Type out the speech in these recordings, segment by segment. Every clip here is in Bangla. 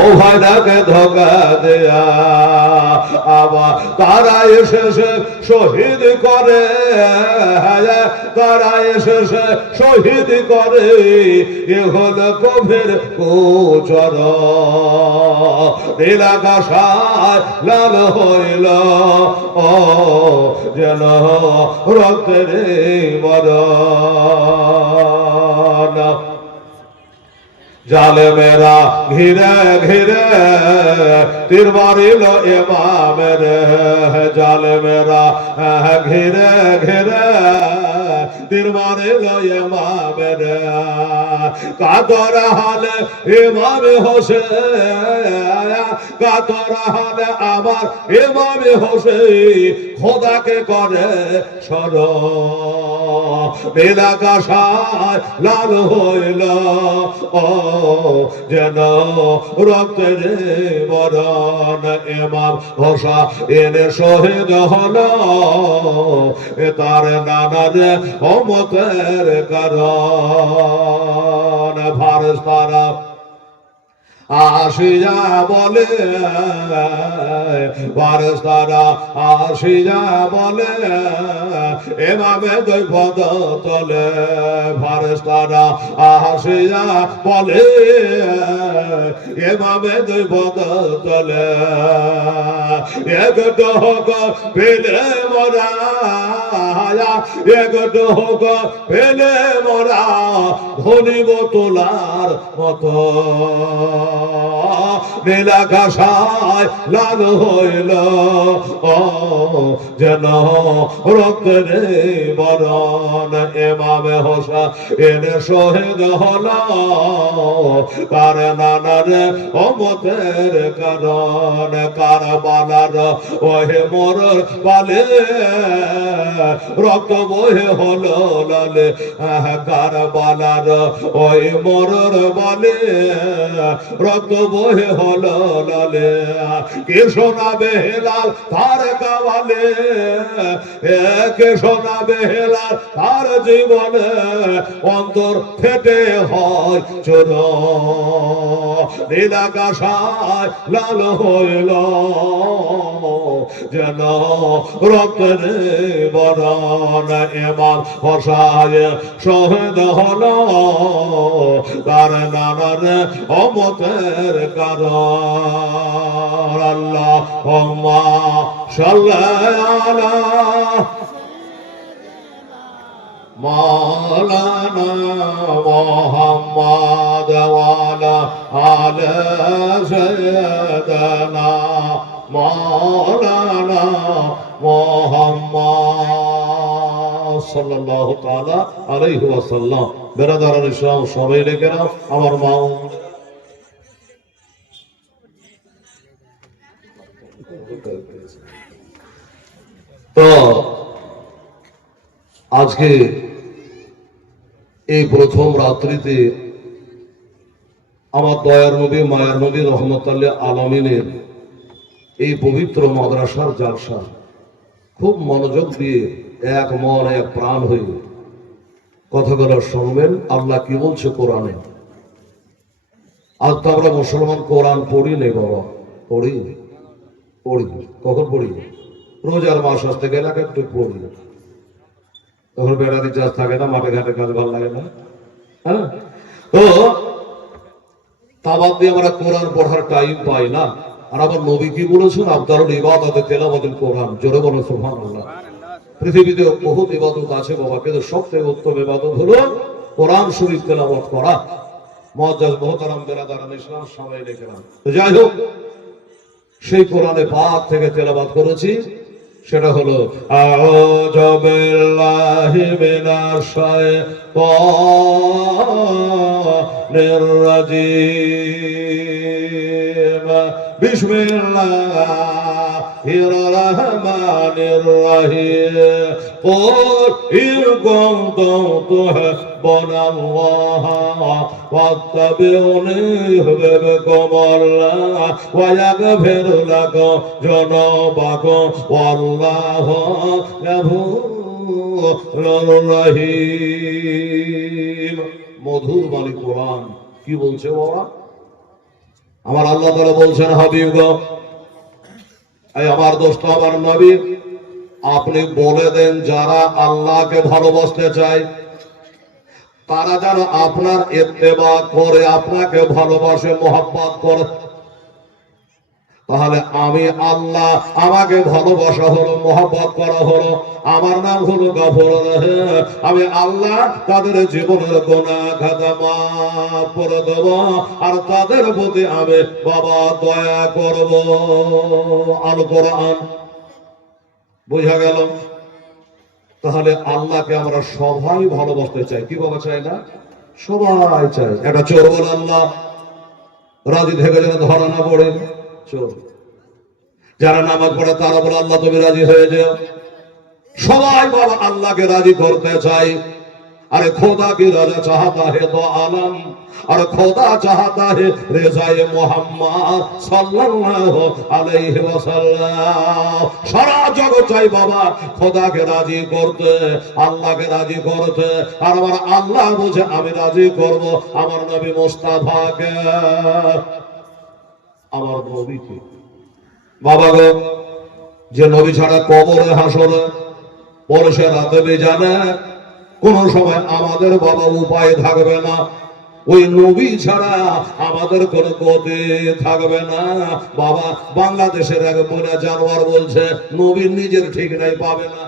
ও ভাইটাকে ধোকা দেয়া। আবার তারা এসেছে শহীদ করে। তারা এসেছে শহীদ করে। এ হলো কবির গোচর। নীলাকাশায় লাল হইল। ও যেন রক্তের মরণ। জালে মেরা, ঘিরে ঘিরে তীর মারিল ইমামের, জালে মেরা, ঘিরে ঘিরে তীর মারিল ইমামের। কাতর হালে ইমাম হোসে কাতর হালে আমার ইমাম হোসে খোদাকে করে নীলাকাশায় লাল হইল। ও, যেন রক্তের বরণ এমাম হোসা এনে শহীদ হল। তার নানার অমতের কারণ। ভারত আসিয়া বলে বারস্তারা আসিয়া বলে, এভাবে দুই পদ তলে ফারেস্তারা আসিয়া বলে, এভাবে দুই পদ তলে এক পেলে মরা এক হোক পেলে মরা ধনিব তোলার মতো। নীলাকাশায় লাল হইল। যেন রক্তের বরণ এমামে হোসা এনে শহীদ হল। কার নানার অমতের কারণ কার বালার ওহে মোর পালে রক্ত বহে হলো লালে কার বালার ওই মরর বলে। রক্ত বহে হলো তার জীবনে? অন্তর ফেটে হয় চোর। নীলাকাশায় লাল হইল, যেন রক্তের বরণ এমন হসায় শহীদ হল। তার নানার অমতের কারণ আল্লাহ সাল্লাহ مولانا محمد وعلى آل سيدنا مولانا محمد صلى الله تعالى عليه وسلم বেরাদার ইসলাম সবাই লেখে নাও আমার মা তো, আজকে এই প্রথম রাত্রিতে আমার দয়ার নবী, মায়ার নবী রহমত আলমিনের এই পবিত্র মাদ্রাসার জালসা খুব মনোযোগ দিয়ে এক মন, এক প্রাণ হয়ে কথাগুলো শুনবেন। আল্লাহ কি বলছে কোরআনে? আজ তো আমরা মুসলমান কোরআন পড়ি নেই বাবা, পড়ি। পড়ি কখন পড়ি রোজার মাস আসতে গেলে একটু পড়ি। তখন বেড়াতে চাষ থাকে না, মাঠে ঘাটে কাজ ভালো লাগে না। হ্যাঁ? তো আমরা কোরআন পড়ার টাইম পাই না। আর আবার নবী কি বলেছেন? আবদারুল ইবাদতে কোরআন। জোরে বলো, সুবহানাল্লাহ। পৃথিবীতে বহুত ইবাদত আছে বাবা, কিন্তু উত্তম ইবাদত হলো কোরআন শরীফ তেলাওয়াত করা। মুআজ্জাজ মুহতারাম বেরাদারান ইসলাম সবাই তো যাই হোক সেই কোরআনে পাক থেকে তেলাওয়াত করেছি সেটা হলো আউযু বিল্লাহি মিনাশ শাইতানির রাজিম বিসমিল্লাহির রহমানির রহিম قل إن كنتم تحبون الله واتبعوني يحببكم الله ويغفر لكم ذنوبكم والله غفور রহিম মধুর বাণী কোরআন কি বলছে বাবা আমার আল্লাহ তাআলা বলছেন হাবিব গো এই আমার দোস্ত আমার নবী আপনি বলে দেন যারা আল্লাহকে ভালোবাসতে চায় তারা যেন আপনার ইত্তেবা করে, আপনাকে ভালোবাসে, মোহাব্বত করে। তাহলে আমি আল্লাহ, আমাকে ভালোবাসা হলো, মোহাব্বত করা হলো। আমার নাম হলো গাফর আমি আল্লাহ তাদের জীবনের গোনা খাতা করে দেব, আর তাদের প্রতি আমি বাবা দয়া করব। আল কোরআন, বুঝা গেল? তাহলে আল্লাহকে আমরা সবাই ভালোবাসতে চাই। কি বাবা চাই না? সবাই চাই একটা চোর বল আল্লাহ। রাজি থেকে যেন ধরা না পড়ে, চোর। যারা নামাজ পড়ে তারা বলে, আল্লাহ, তুমি রাজি হয়ে যাও। সবাই বল, আল্লাহকে রাজি করতে চাই। আরে খোদা কি চাহাতা হে তো আলম আর খোদা চাহাতা হে রেজায়ে মোহাম্মদ সাল্লাল্লাহু আলাইহি ওয়াসাল্লাম। সারা জগৎ চাই বাবা খোদাকে রাজি করতে, আল্লাহকে রাজি করতে। আর আমার আল্লাহ বুঝে আমি রাজি করব আমার নবী মোস্তাফাকে। আমার নবীকে। বাবা গো, যে নবী ছাড়া কবরে হাসরে, পরশে রাতে বেজানা কোন সময় আমাদের বাবা উপায় থাকবে না। ওই নবী ছাড়া আমাদের কোন গতি থাকবে না। বাবা বাংলাদেশের এক মনে জানোয়ার বলছে নবীর নিজের ঠিক নাই পাবে না।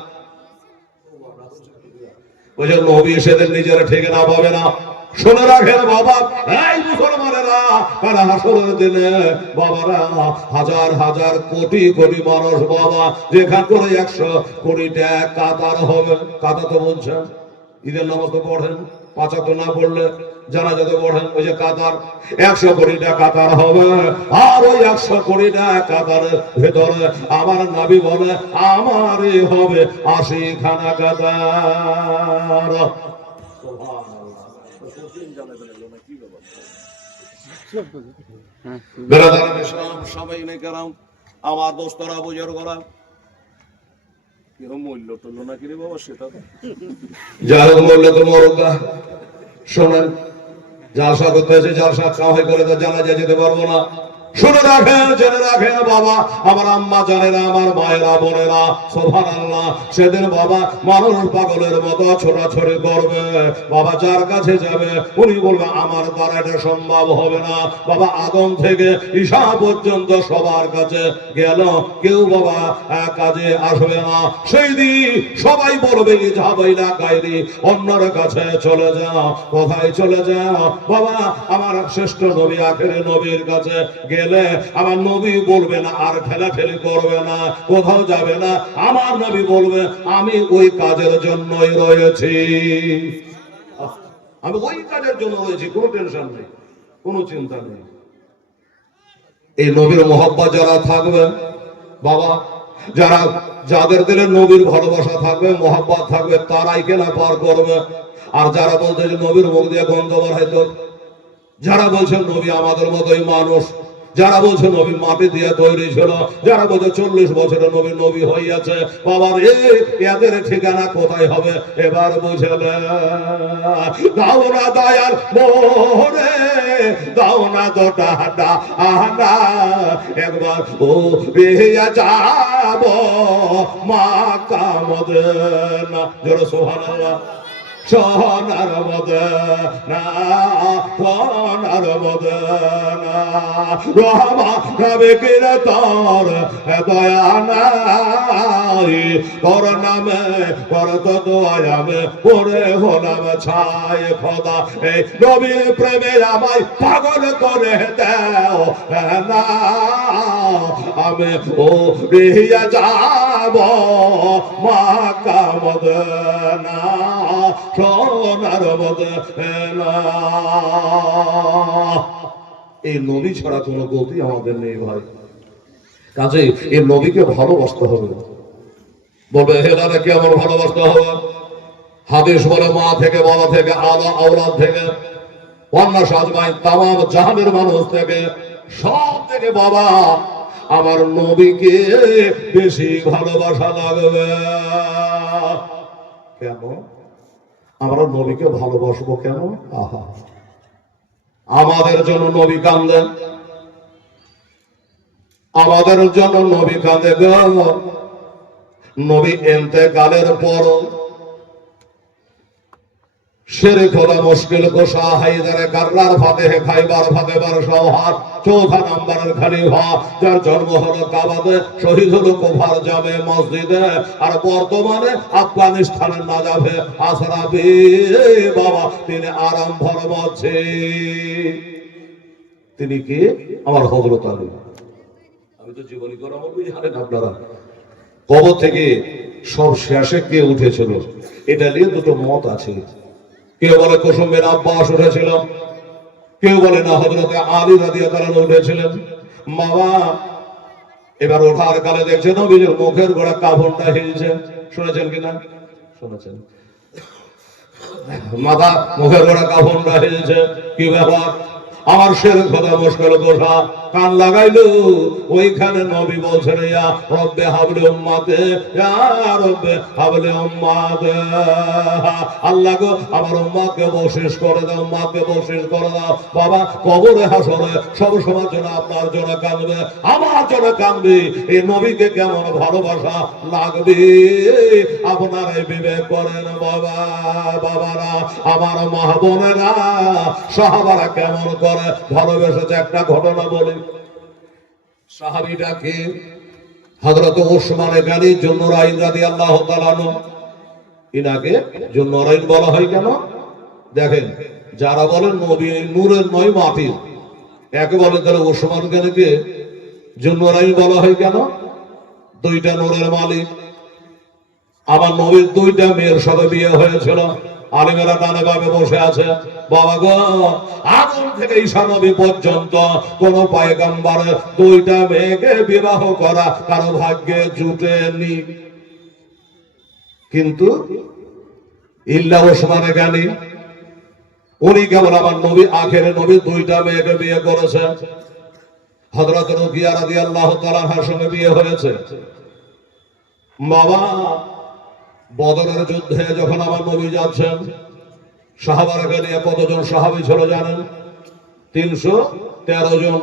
যে নবী সেদের নিজের ঠিকানা পাবে না। শুনে রাখেন বাবা, এই মুসলমানেরা কারা হাসরের দিনে বাবারা হাজার হাজার কোটি কোটি মানুষ বাবা, যেখান করে একশো কোটিটা কাতার হবে। কাতা তো বলছেন। ঈদের নামাজ তো পড়েন পাঁচা তো না পড়লে জানা যেতে পড়েন ওই যে কাতার একশো কোটিটা কাতার হবে আর ওই একশো কোটিটা কাতারের ভেতরে আমার নাবি বলে আমারই হবে আশি খানা কাতার সবাই নেই কারাম আমার দোস্তরা বুজুর্গরা কিরম মূল্য টল্য না কিরে সেটা? যার মূল্য তো মরকা শোনেন জালসা করতে এসে জালসা করে তো জানা যেতে পারব না। শুনে রাখেন, জেনে রাখেন বাবা, আমার আম্মা জানেরা আমার মায়েরা বোনেরা সোভান আল্লাহ সেদিন বাবা মানুষ পাগলের মতো ছোটাছড়ি করবে। বাবা যার কাছে যাবে, উনি বলবে, আমার দ্বারা এটা সম্ভব হবে না। বাবা আদম থেকে ঈশা পর্যন্ত সবার কাছে গেল। কেউ বাবা কাজে আসবে না। সেই দিন সবাই বলবে যাবাইলা গাইরি অন্যর কাছে চলে যাও, কোথায় চলে যাও? বাবা, আমার শ্রেষ্ঠ নবী, আখেরে নবীর কাছে গেলে। আমার নবী বলবে না, আর ঠেলাঠেলি করবে না, কোথাও যাবে না। আমার নবী বলবে, আমি ওই কাজের জন্যই রয়েছি। আমি ওই কাজের জন্য রয়েছি, কোনো টেনশন নেই, কোনো চিন্তা নেই। এই নবীর মহব্বত যারা থাকবে, বাবা, যারা যাদের দিলে নবীর ভালোবাসা থাকবে, মহব্বত থাকবে, তারাই কেনা পার করবে। আর যারা বলতে যে নবীর মুখ দিয়ে গন্ধ বার হয়তো যারা বলছেন নবী আমাদের মতোই মানুষ যারা বলছে নবী মাটি দিয়ে তৈরি ছিল, যারা বলছে চল্লিশ বছরে নবী নবী হইয়াছে, বাবার এদের ঠিকানা কোথায় হবে? এবার বুঝলে দাও না দয়াল মোরে দাও না দোটা আনা একবার ও বেয়া যাব মা কামদেনা জোরে সোনার মদনা সোনার মদনা। রহমা নবে কিরে তোর দয়া নাই তোর নামে তোর তো দয়ামে পরে হলাম ছাই খোদা। এই নবীর প্রেমে আমায় পাগল করে দাও না, আমি ও রিয়া যাব মা কামদনা সোনার মদনা এই নবী ছাড়া কোনো গতি আমাদের নেই ভাই। কাজে এই নবীকে ভালোবাসতে হবে। বলবে হেরারে কি আমার ভালোবাসতে হবে? হাদিস বলে, মা থেকে, বাবা থেকে আলা আওলাদ থেকে অন্য সাজমাই তাম জাহানের মানুষ থেকে, সব থেকে বাবা, আমার নবীকে বেশি ভালোবাসা লাগবে। কেন? আমরা নবীকে ভালোবাসবো কেন? আহা। আমাদের জন্য নবী কান্দেন। আমাদের জন্য নবী কাঁদে নবী এনতে গালের পর শেরে খোলা মুশকিল কোষা হাইদারে কার্রার ফাতে খাইবার ফাতে বার সহার চৌথা নাম্বারের খালিফা, যার জন্ম হলো কাবাদে শহীদ হলো কোভার জামে মসজিদে, আর বর্তমানে আফগানিস্তানের নাজাবে আসরাবি বাবা, তিনি আরাম ভরমাচ্ছে তিনি কি? আমার হজরত আলী। আমি তো জীবনী করা বলবি জানেন আপনারা। কবর থেকে সব শেষে কে উঠেছিল? এটা নিয়ে দুটো মত আছে। কেউ বলে কুসুমের আব্বাস উঠেছিল কেউ বলে না হজরতে আলী রাদিয়া তারা উঠেছিলেন। বাবা এবার ওঠার কালে দেখছে নবীজের মুখের গোড়া কাপড়টা হিলছে। শুনেছেন কিনা? শুনেছেন। মাথা মুখের গোড়া কাপড়টা হিলছে। কি ব্যাপার? আমার শের খোদা মুশকিল গোসা। কান লাগাইলো। ওইখানে নবী বলছেন, ইয়া রব্বে হাবলে উম্মাতে, ইয়া রব্বে হাবলে উম্মাতে। আল্লাহ গো, আমার উম্মাকে বশেষ করে দাও উম্মাকে বশেষ করে দাও। বাবা, কবরে হাসরে, সব সময় জন্য আপনার জন্য কাঁদবে, আমার জন্য কাঁদবে। এই নবীকে কেমন ভালোবাসা লাগবে? আপনার এই বিবেক করেন বাবা, বাবারা, আমার মা সাহাবারা কেমন করে ভালোবেসেছে একটা ঘটনা বলি। সাহাবিটাকে হযরত ওসমানে গানি জন্নুরাইন বলা হয় কেন? দেখেন, যারা বলেন নবী, নূরের নয় মাটির একে বলে তাহলে ওসমান গানিকে জন্নুরাইন বলা হয় কেন? দুইটা নূরের মালিক আমার নবীর দুইটা মেয়ের সাথে বিয়ে হয়েছিল। আলিমেরা টানে ভাবে বসে আছে। বাবা গো আদম থেকে ঈশা নবী পর্যন্ত কোন পায়গাম্বারের দুইটা মেয়েকে বিবাহ করা কারও ভাগ্যে জুটেনি। কিন্তু ইল্লা ওসমানে জ্ঞানী উনি কেবল আমার নবী, আখেরে নবী দুইটা মেয়েকে বিয়ে করেছে। হযরত রুকিয়া রাদিয়াল্লাহু তাআলার সঙ্গে বিয়ে হয়েছে। বাবা বদরের যুদ্ধে যখন আমার নবী যাচ্ছেন, সাহাবারাকে নিয়ে কতজন সাহাবি ছিল জানেন? তিনশো তেরো জন।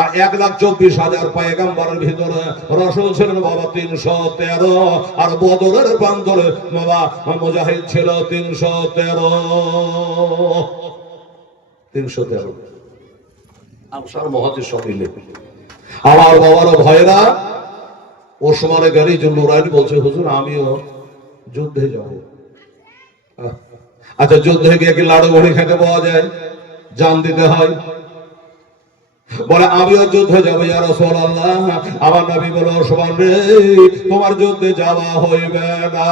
আর এক লাখ চব্বিশ হাজার পায়গাম্বারের ভিতরে রসুল ছিলেন বাবা তিনশো তেরো, আর বদরের প্রান্তরে বাবা মুজাহিদ ছিল তিনশো তেরো। তিনশো তেরো। আমার বাবার ভয়রা ওসমানে গাড়ি জন্য রাইট বলছে, হুজুর, আমিও যুদ্ধে যাব। আচ্ছা যুদ্ধে গিয়ে কি লাড়ু ঘড়ি খেতে পাওয়া যায়? জান দিতে হয়? বলে, আমিও যুদ্ধে যাব ইয়া রাসূলুল্লাহ। আমার নবী বলে, ওসমান রে, তোমার যুদ্ধে যাওয়া হইবে না।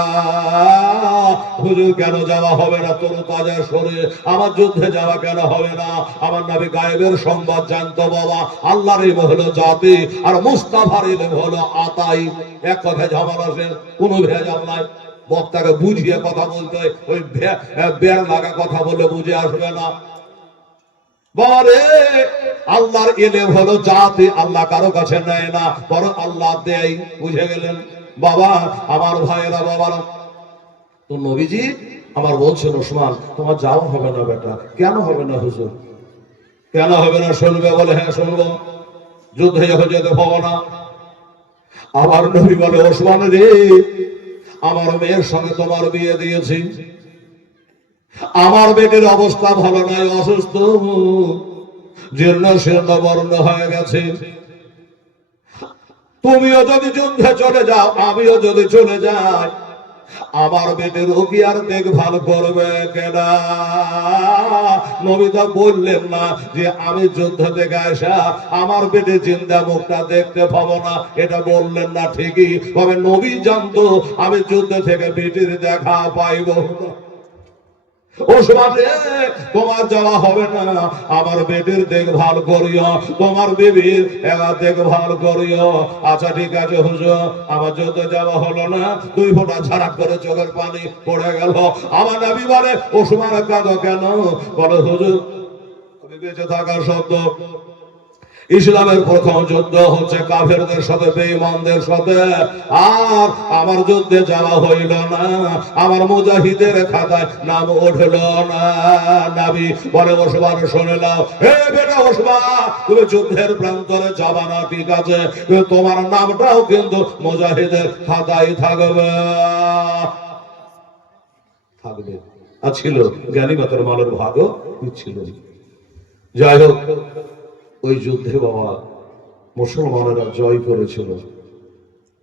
হুজুর, কেন যাওয়া হবে না? তোর তাজা সরে আমার যুদ্ধে যাওয়া কেন হবে না? আমার নবী গায়েবের সংবাদ জানতো, বাবা। আল্লাহর ইলম হলো জাতি আর মুস্তাফার ইলম হলো আতাই। এক কথা ঝামেলা সে কোনো ভেজাল নাই। বক্তাকে বুঝিয়ে কথা বলতে ওই বের লাগা কথা বলে বুঝে আসবে না। বরে আল্লাহর ইলেম হলো জাতি, আল্লাহ কারও কাছে নেয় না, বরং আল্লাহ দেয়। বুঝে গেলেন? বাবা, আমার ভাইয়েরা, বাবারা, তো নবীজি আমার বলছেন, ওসমান, তোমার যাওয়া হবে না বেটা। কেন হবে না হুজুর? কেন হবে না শুনবে? বলে হ্যাঁ শুনব। যুদ্ধে যখন যেতে পাবো না। আমার নবী বলে, ওসমান রে, আমার মেয়ের সঙ্গে তোমার বিয়ে দিয়েছি। আমার বেটের অবস্থা ভালো নয়, অসুস্থ। জীর্ণ শীর্ণ বর্ণ হয়ে গেছে। তুমিও যদি যুদ্ধে চলে যাও, আমিও যদি চলে যাই, আমার কি আর দেখভাল করবে কেনা বললেন না যে, আমি যুদ্ধ থেকে আসা, আমার বেটে জিন্দা মুখটা দেখতে পাবো না। এটা বললেন না ঠিকই, তবে নবী জানতো, আমি যুদ্ধ থেকে বেটির দেখা পাইব। না তোমার যাওয়া হবে না, আমার বেবির দেখভাল করিও, তোমার বেবির দেখভাল করিও। আচ্ছা ঠিক আছে, হুজুর, আমার যত যাওয়া হলো না, দুই ফোঁটা ছাড়া করে চোখের পানি পড়ে গেল। আমার নাবি বলে ওসমান কাঁদো কেন? বলে, হুজুর বেঁচে থাকার শব্দ। ইসলামের প্রথম যুদ্ধ হচ্ছে কাফেরদের সাথে, বেঈমানদের সাথে। আর আমার যুদ্ধে যাওয়া হইল না, আমার মুজাহিদের খাতায় নাম উঠল না। নাবি বলে, ওসমান, শুনে নাও। হে বেটা ওসমান, তুমি যুদ্ধের প্রান্তরে যাবা না, ঠিক আছে? তোমার নামটাও কিন্তু মুজাহিদের খাতায় থাকবে। থাকবে। আর ছিল জ্ঞানী মাতার মালের ভাগও ছিল। যাই হোক ওই যুদ্ধে বাবা মুসলমানেরা জয় করেছিল।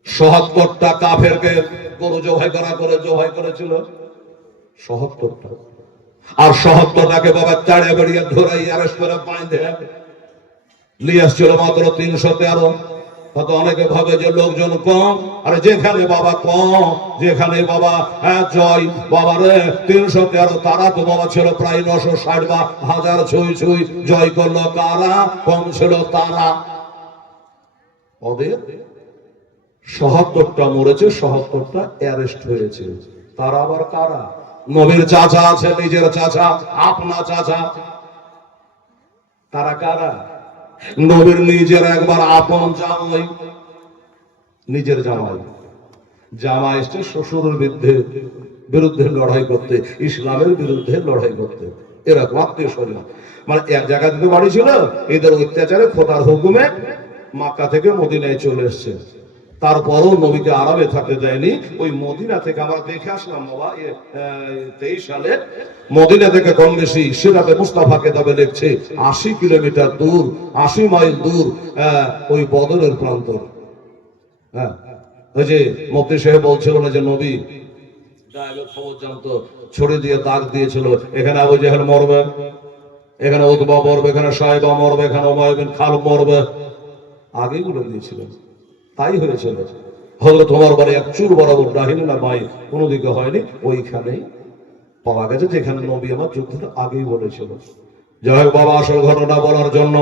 সহাত্তরটা কাফেরকে গরু জবাই করা করে জবাই করেছিল। সহাত্তরটা। আর সহাত্তরটাকে বাবা চাড়ে বেড়িয়া ধরাই অ্যারেস্ট করে বাঁধে। নিয়ে আসছিল মাত্র তিনশো তেরো। হয়তো অনেকে ভাবে যে লোকজন কম, আর যেখানে বাবা কম, যেখানে বাবা জয়, বাবা রে, তিনশো তেরো তারা তো বাবা ছিল প্রায় নশো ষাট বা হাজার ছুঁই ছুঁই জয় করল কারা? কম ছিল তারা। ওদের সহাত্তরটা মরেছে, সহাত্তরটা অ্যারেস্ট হয়েছে। তারা আবার কারা? নবীর চাচা আছে, নিজের চাচা, আপনা চাচা। তারা কারা? নবীর নিজের একবার আপন জামাই। নিজের জামাই। জামা এসছে শ্বশুরের বিরুদ্ধে বিরুদ্ধে লড়াই করতে, ইসলামের বিরুদ্ধে লড়াই করতে। এরকম আত্মীয় স্বজন। মানে এক জায়গা থেকে বাড়ি ছিল, এদের অত্যাচারে খোদার হুকুমে মাক্কা থেকে মদিনায় চলে এসছে। তারপরও নবীকে আরামে থাকতে দেয়নি। ওই মদিনা থেকে আমরা দেখে আসলাম, বাবা তেইশ সালে মদিনা থেকে কম বেশি সিরাতে মুস্তাফা কেতাবে লিখছে আশি কিলোমিটার দূর, আশি মাইল দূর ওই বদরের প্রান্তর। হ্যাঁ ওই যে মুফতি সাহেব বলছিল না যে, নবী গায়েবের খবর জানতো ছড়ে দিয়ে দাগ দিয়েছিল, এখানে আবু জেহেল মরবে, এখানে উতবা মরবে, এখানে সাহেবা মরবে, এখানে খাল মরবে। আগেই বলে দিয়েছিলেন। তাই হয়েছিল হলো তোমার বাড়ি এক চুর বরাবর ডাহিনী না ভাই, কোনো দিকে হয়নি, ওইখানেই পাওয়া গেছে, যেখানে নবী আমার যুদ্ধের আগেই বলেছিল। যাই হোক বাবা, আসল ঘটনা বলার জন্য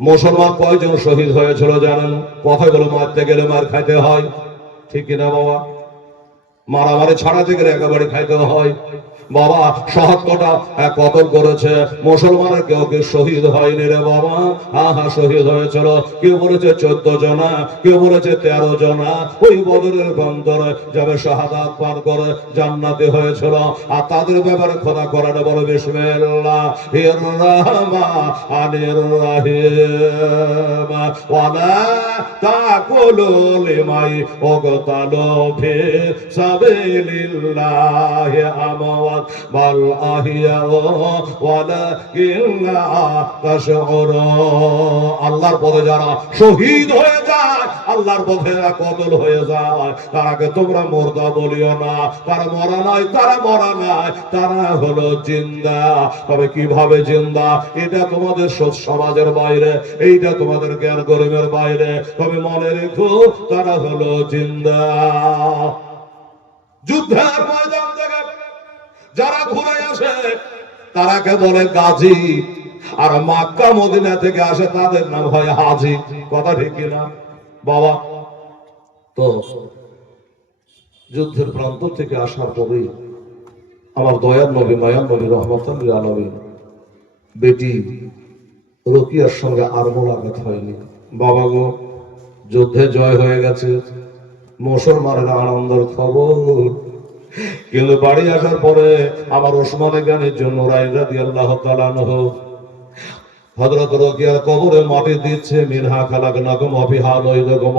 মুসলমান কয়জন শহীদ হয়েছিল জানেন? কথাগুলো মারতে গেলে মার খাইতে হয়। ঠিক কিনা বাবা? মারামারি ছাড়াতে গেলে একেবারে খাইতে হয়। বাবা সহাত্তরটা কতল করেছে? মুসলমানের কেউ কেউ শহীদ হয়নি রে বাবা? হা হা শহীদ হয়েছিল। কেউ বলেছে চোদ্দ জনা, কেউ বলেছে তেরো জনা। ওই বদরের বন্দরে যাবে শাহাদাত পান করে জান্নাতে হয়েছিল। আর তাদের ব্যাপারে খোদা করানো বলে, বিসমিল্লাহ। রাহমা, আনির রাহিম। ওয়ালা তাকুলু লিমাই ওগতালো ফি সাবিলিল্লাহি আমওয়াত বাল আহিয়া ওয়ালাকিন তাশউরুন আল্লাহর পথে যারা শহীদ হয়ে যায়, আল্লাহর পথে কতল হয়ে যায় তারাকে তোমরা মুর্দা বলিও না। তারা মরা নয়, তারা মরা নয়, তারা হলো জিন্দা। তবে কীভাবে জিন্দা? এটা তোমাদের সমাজের বাইরে, এইটা তোমাদের জ্ঞান গরিবের বাইরে। তবে মনে রেখো, তারা হলো জিন্দা। যুদ্ধের ময়দান থেকে যারা ঘুরে আসে তারাকে বলে গাজী? আর মাক্কা মদিনা থেকে আসে, তাদের নাম হয় হাজি। কথা ঠিক কিনা বাবা, তো যুদ্ধের প্রান্ত থেকে আসার পরে আমার দয়ার নবী মায়ার নবী রহমতুল্লাহ আলমী বেটি রকিয়ার সঙ্গে আর মোলাকাত হয়নি। বাবা গো, যুদ্ধে জয় হয়ে গেছে। মুসলমানের আনন্দের খবর। কিন্তু বাড়ি আসার পরে আমার ওসমানে জ্ঞানের জন্য রাইন দিয়ে আল্লাহ তালানহ হজরত রকিয়ার কবরে মাটি দিচ্ছে, মিনহা খালাক নাকম অফিহা নৈদকম